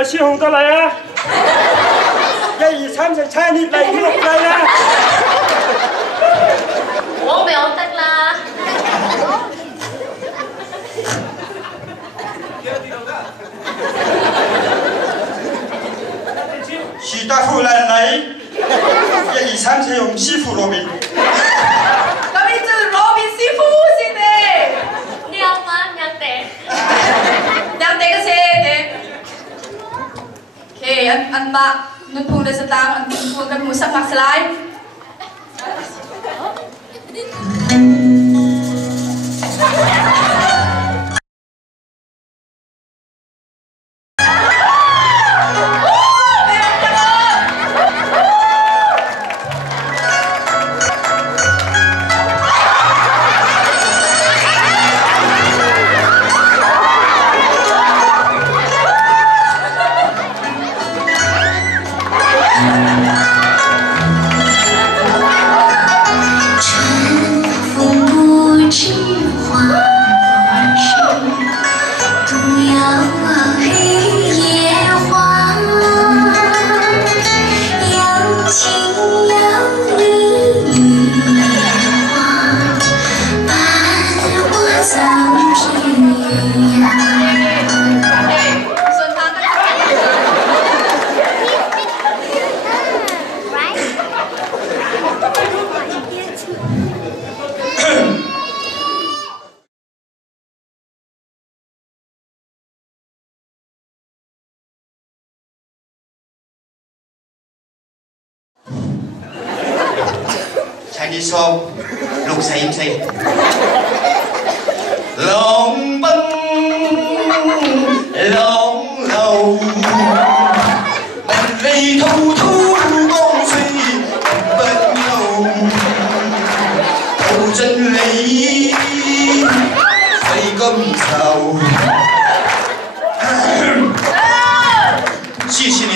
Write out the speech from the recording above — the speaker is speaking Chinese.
啊，小紅得嚟啊！1、2、3、4，差啲嚟啲錄計啦！我沒有得啦。徐大夫來嚟，1、2、3、4，用師傅羅賓。咁你就羅賓師傅先咧。娘嗎？娘爹。娘爹kasi eh. Okay, ang nun po na sa tao, ang po nag-usap sa live. Chinese song 644浪奔浪流，萬里滔滔江水不休，淘盡你費甘愁。謝謝你。